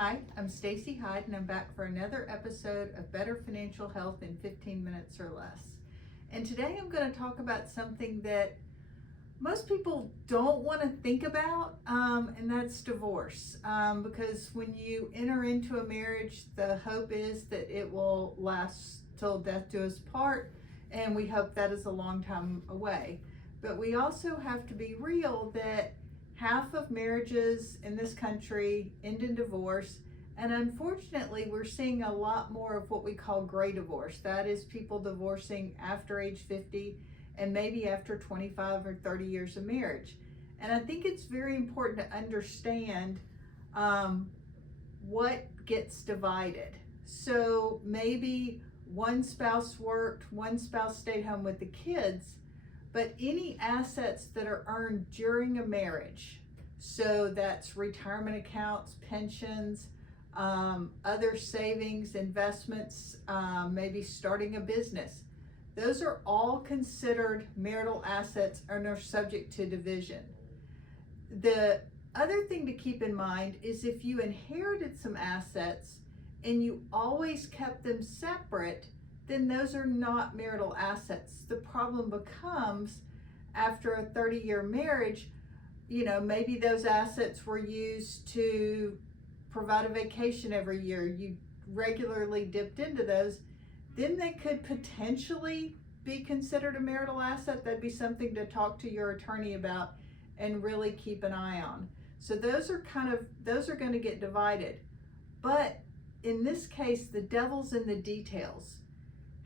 Hi, I'm Stacy Hyde and I'm back for another episode of Better Financial Health in 15 minutes or less. And today I'm going to talk about something that most people don't want to think about, and that's divorce. Because when you enter into a marriage, the hope is that it will last till death do us part, and we hope that is a long time away. But we also have to be real that half of marriages in this country end in divorce, and unfortunately we're seeing a lot more of what we call gray divorce. That is people divorcing after age 50 and maybe after 25 or 30 years of marriage. And I think it's very important to understand what gets divided. So maybe one spouse worked, one spouse stayed home with the kids, but any assets that are earned during a marriage, so that's retirement accounts, pensions, other savings, investments, maybe starting a business, those are all considered marital assets and are subject to division. The other thing to keep in mind is if you inherited some assets and you always kept them separate, then those are not marital assets. The problem becomes after a 30-year marriage, maybe those assets were used to provide a vacation every year. You regularly dipped into those. Then they could potentially be considered a marital asset. That'd be something to talk to your attorney about and really keep an eye on. So those are going to get divided. But in this case, the devil's in the details.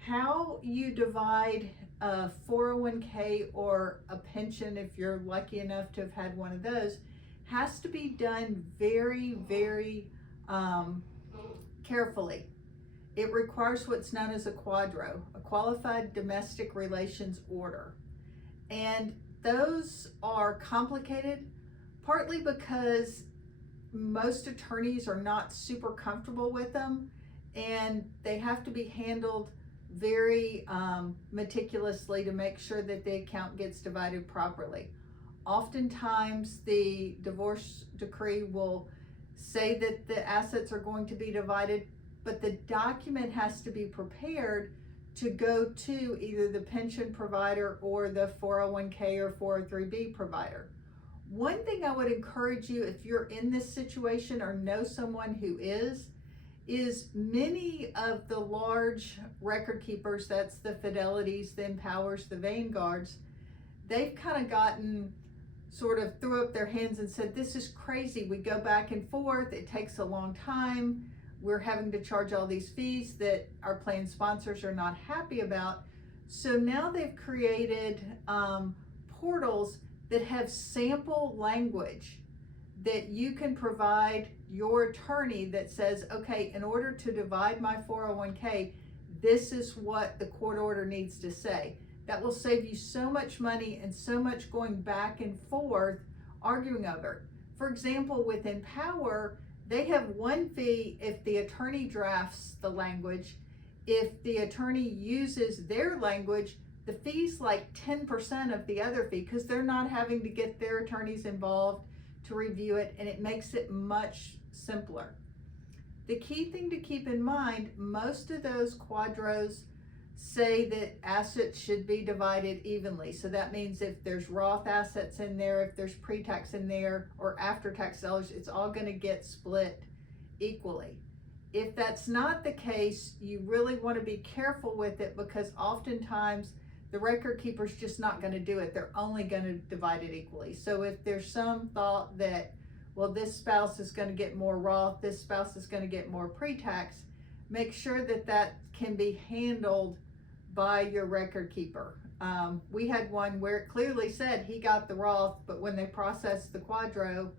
How you divide a 401k or a pension, if you're lucky enough to have had one of those, has to be done very, very carefully. It requires what's known as a QDRO, a Qualified Domestic Relations Order. And those are complicated, partly because most attorneys are not super comfortable with them, and they have to be handled very meticulously to make sure that the account gets divided properly. Oftentimes the divorce decree will say that the assets are going to be divided, but the document has to be prepared to go to either the pension provider or the 401k or 403b provider. One thing I would encourage you, if you're in this situation or know someone who is many of the large record keepers, that's the Fidelities, the Empowers, the Vanguards, they've kind of gotten sort of threw up their hands and said, this is crazy. We go back and forth. It takes a long time. We're having to charge all these fees that our plan sponsors are not happy about. So now they've created portals that have sample language that you can provide your attorney that says, okay, in order to divide my 401k, this is what the court order needs to say. That will save you so much money and so much going back and forth arguing over. For example, with Empower, they have one fee if the attorney drafts the language. If the attorney uses their language, the fee's like 10% of the other fee because they're not having to get their attorneys involved to review it, and it makes it much simpler. The key thing to keep in mind, most of those QDROs say that assets should be divided evenly. So that means if there's Roth assets in there, if there's pre-tax in there, or after-tax dollars, it's all going to get split equally. If that's not the case, you really want to be careful with it, because oftentimes the record keeper's just not going to do it. They're only going to divide it equally. So if there's some thought that, well, this spouse is going to get more Roth, this spouse is going to get more pre-tax, make sure that that can be handled by your record keeper. We had one where it clearly said he got the Roth, but when they processed the QDRO,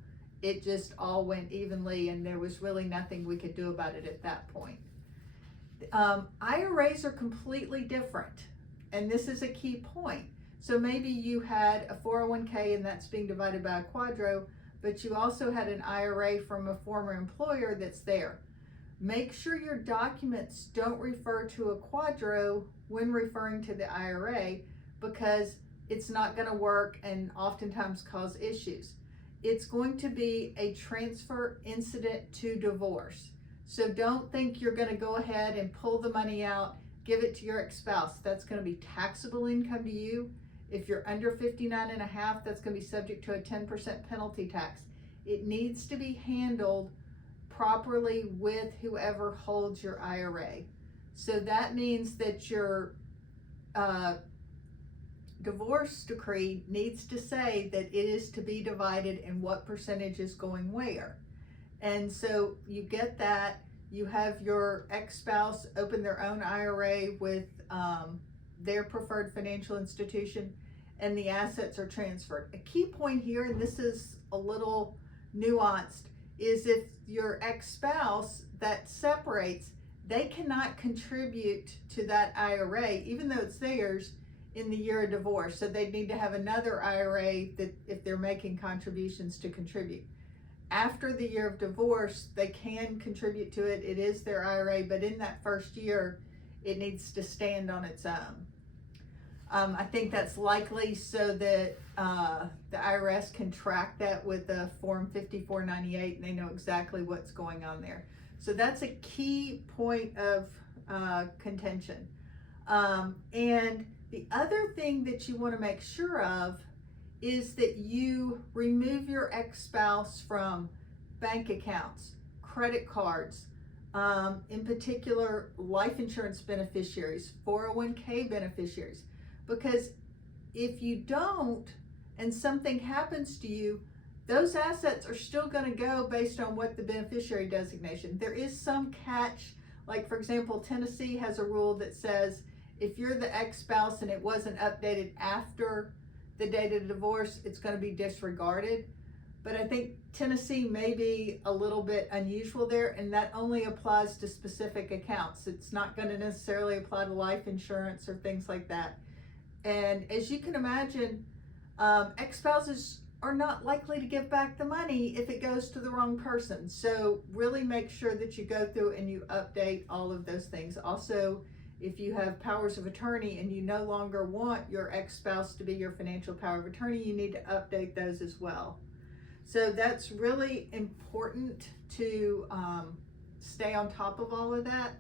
it just all went evenly, and there was really nothing we could do about it at that point. IRAs are completely different, and this is a key point. So maybe you had a 401k and that's being divided by a QDRO, but you also had an IRA from a former employer that's there. Make sure your documents don't refer to a QDRO when referring to the IRA, because it's not going to work and oftentimes cause issues. it's going to be a transfer incident to divorce. So don't think you're going to go ahead and pull the money out, give it to your ex-spouse. That's going to be taxable income to you. If you're under 59 and a half, that's going to be subject to a 10% penalty tax. It needs to be handled properly with whoever holds your IRA. So that means that your divorce decree needs to say that it is to be divided and what percentage is going where. And so you get that. You have your ex-spouse open their own IRA with their preferred financial institution, and the assets are transferred. A key point here, and this is a little nuanced, is if your ex-spouse that separates, they cannot contribute to that IRA, even though it's theirs, in the year of divorce. So they'd need to have another IRA that if they're making contributions to contribute. After the year of divorce, they can contribute to it. It is their IRA, but in that first year, it needs to stand on its own. I think that's likely so that the IRS can track that with the Form 5498 and they know exactly what's going on there. So that's a key point of contention. And the other thing that you want to make sure of is that you remove your ex-spouse from bank accounts, credit cards, in particular life insurance beneficiaries, 401k beneficiaries. Because if you don't and something happens to you, those assets are still going to go based on what the beneficiary designation. There is some catch, like for example, Tennessee has a rule that says if you're the ex-spouse and it wasn't updated after the date of the divorce, it's going to be disregarded. But I think Tennessee may be a little bit unusual there, and that only applies to specific accounts. It's not going to necessarily apply to life insurance or things like that. And as you can imagine, ex-spouses are not likely to give back the money if it goes to the wrong person. So really make sure that you go through and you update all of those things. Also, if you have powers of attorney and you no longer want your ex-spouse to be your financial power of attorney, you need to update those as well. So that's really important to stay on top of all of that.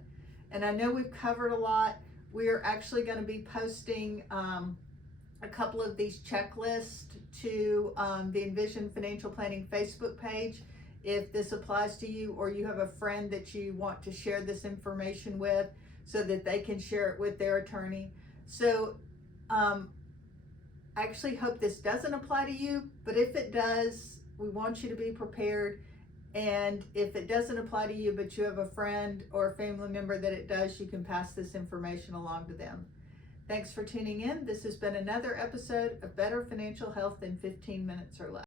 And I know we've covered a lot. We are actually going to be posting a couple of these checklists to the Envision Financial Planning Facebook page. If this applies to you or you have a friend that you want to share this information with so that they can share it with their attorney. So I actually hope this doesn't apply to you, but if it does, we want you to be prepared. And if it doesn't apply to you, but you have a friend or a family member that it does, you can pass this information along to them. Thanks for tuning in. This has been another episode of Better Financial Health in 15 Minutes or Less.